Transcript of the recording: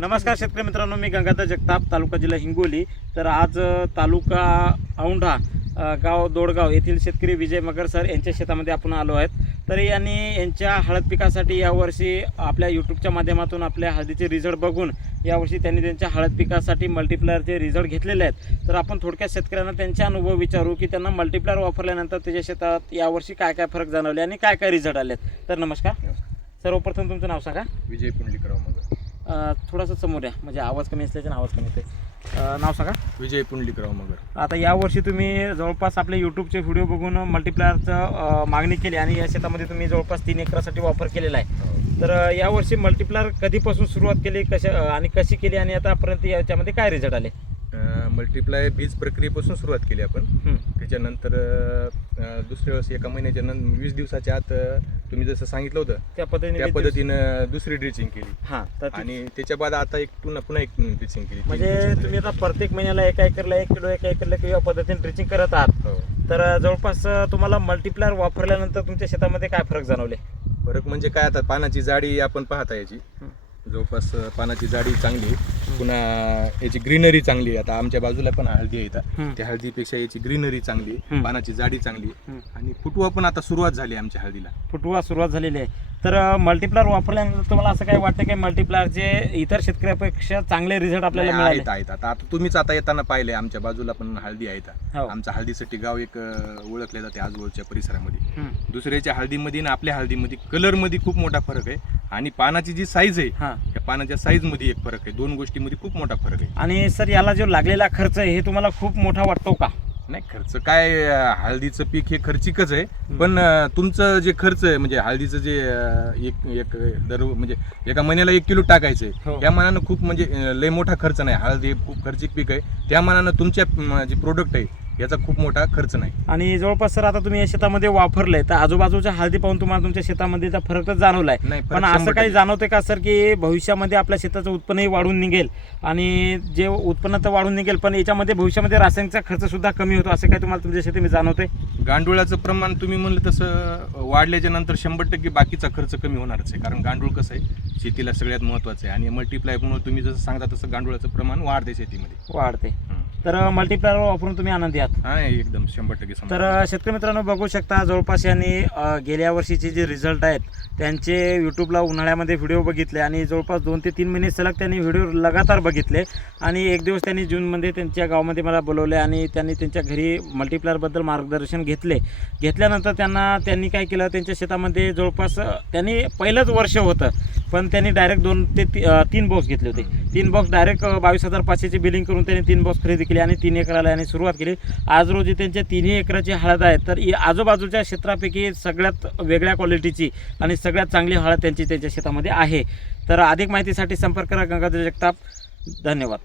नमस्कार शेतकरी मित्रांनो, मी गंगाधर जगताप, तालुका जिल्हा हिंगोली. तर आज तालुका औंढा गाव दोडगाव येथील शेतकरी विजय मगर सर यांच्या शेतामध्ये आपण आलो आहेत. तर यांच्या हळद पिकासाठी यावर्षी आपल्या यूट्यूबच्या माध्यमातून आपल्या हळदीचे रिझल्ट बघून यावर्षी त्यांनी त्यांच्या हळद पिकासाठी मल्टीप्लायरचे रिझल्ट घेतलेले आहेत. तर आपण थोडक्यात शेतकऱ्यांना त्यांचे अनुभव विचारू की त्यांना मल्टीप्लायर वापरल्यानंतर त्याच्या शेतात यावर्षी काय काय फरक जाणवले आणि काय काय रिझल्ट आलेत. तर नमस्कार. सर्वप्रथम तुमचं नाव सांगा. विजय पुंडलिकराव मगर. थोडासा समोर या, म्हणजे आवाज कमी असल्याचे आवाज कमी येते. नाव सांगा. विजय पुंडलिकराव मगर. आता यावर्षी तुम्ही जवळपास आपले यूट्यूबचे व्हिडिओ बघून मल्टीप्लायरचं मागणी केली आणि या शेतामध्ये तुम्ही जवळपास 3 एकरासाठी वापर केलेला आहे. तर यावर्षी मल्टीप्लायर कधीपासून सुरुवात केली, कशी केली आणि आतापर्यंत याच्यामध्ये काय रिझल्ट आले? मल्टीप्लाय बीज प्रक्रियेपासून सुरुवात केली आपण. त्याच्यानंतर दुसऱ्या वेळेस एका महिन्याच्या नंतर 20 दिवसाच्या आत तुम्ही जसं सांगितलं होतं त्या पद्धतीनं दुसरी ड्रिचिंग केली. हां, तर आणि त्याच्या बाद आता पुन्हा एक ड्रिचिंग केली. म्हणजे तुम्ही आता प्रत्येक महिन्याला एका एकरला 1 किलो एका एकरला किलो या पद्धतीने ड्रिचिंग करत आहात. तर जवळपास तुम्हाला मल्टीप्लायर वापरल्यानंतर तुमच्या शेतामध्ये काय फरक जाणवले? फरक म्हणजे काय, आता पानाची जाडी आपण पाहता याची जवळपास पानाची जाडी चांगली, पुन्हा याची ग्रीनरी चांगली. आता आमच्या बाजूला पण हळदी आहे, त्या हळदीपेक्षा याची ग्रीनरी चांगली, पानाची जाडी चांगली आणि फुटवा पण आता सुरुवात झाली आमच्या हळदीला. सुरुवात झालेली आहे. तर मल्टीप्लायर वापरल्यानंतर तुम्हाला असं काय वाटतं की मल्टीप्लायरचे इतर शेतकऱ्यापेक्षा चांगले रिझल्ट आपल्याला मिळाले आहेत? आता तुम्हीच आता येताना पाहिले, आमच्या बाजूला पण हळदी आहेत. आमच्या हळदीसाठी गाव एक ओळखले जाते आजूबाजूच्या परिसरामध्ये. दुसऱ्याच्या हळदीमध्ये आणि आपल्या हळदीमध्ये कलर मध्ये खूप मोठा फरक आहे आणि पानाची जी साईज आहे त्या पानाच्या साईज मध्ये एक फरक आहे. दोन गोष्टीमध्ये खूप मोठा फरक आहे. आणि सर, याला जो लागलेला खर्च आहे हे तुम्हाला खूप मोठा वाटतो का? नाही, खर्च काय, हळदीचं पीक हे खर्चिकच आहे. पण तुमचं जे खर्च आहे म्हणजे हळदीचं जे एक दर म्हणजे एका महिन्याला 1 किलो टाकायचंय, त्या मानानं खूप म्हणजे लय मोठा खर्च नाही. हळदी खूप खर्चिक पीक आहे, त्या मानानं तुमच्या जे प्रोडक्ट आहे याचा खूप मोठा खर्च नाही. आणि जवळपास सर आता तुम्ही या शेतामध्ये वापरलंय तर आजूबाजूच्या हळदी पाहून तुम्हाला तुमच्या शेतामध्ये फरक तर जाणवलाय. पण असं काही जाणवते का सर की भविष्यामध्ये आपल्या शेताचं उत्पन्नही वाढून निघेल आणि जे उत्पन्न तर वाढून निघेल पण याच्यामध्ये भविष्यामध्ये रासायनिकचा खर्च सुद्धा कमी होतो, असं काही तुम्हाला तुमच्या शेती जाणवते? गांडुळाचं प्रमाण तुम्ही म्हणलं तसं वाढल्याच्या नंतर 100% बाकीचा खर्च कमी होणारच आहे. कारण गांडूळ कसं आहे, शेतीला सगळ्यात महत्वाचं आहे आणि मल्टीप्लायमुळे तुम्ही जसं सांगता तसं गांडुळाचं प्रमाण वाढते, शेतीमध्ये वाढते. तर मल्टीप्लायर वापरून तुम्ही आनंदी आहात? हा, एकदम 100%. तर शेतकरी मित्रांनो बघू शकता, जवळपास यांनी गेल्या वर्षीचे जे रिझल्ट आहेत त्यांचे यूट्यूबला उन्हाळ्यामध्ये व्हिडिओ बघितले आणि जवळपास 2 ते 3 महिने सलग त्यांनी व्हिडिओ लगातार बघितले आणि एक दिवस त्यांनी जूनमध्ये त्यांच्या गावामध्ये मला बोलवले आणि त्यांनी त्यांच्या घरी मल्टीप्लायरबद्दल मार्गदर्शन घेतल्यानंतर त्यांनी काय केलं, त्यांच्या शेतामध्ये जवळपास त्यांनी पहिलंच वर्ष होतं पण त्यांनी डायरेक्ट 2 ते 3 बॉक्स घेतले होते. 3 बॉक्स डायरेक्ट 22,500ची बिलिंग करून त्यांनी 3 बॉक्स खरेदी केली आणि 3 एकराला यांनी सुरुवात केली. आज रोजी त्यांच्या 3ही एकराची हळद आहे. तर आजूबाजूच्या क्षेत्रापैकी सगळ्यात वेगळ्या क्वालिटीची आणि सगळ्यात चांगली हळद त्यांच्या शेतामध्ये आहे. तर अधिक माहितीसाठी संपर्क करा गंगाधर जगताप. धन्यवाद.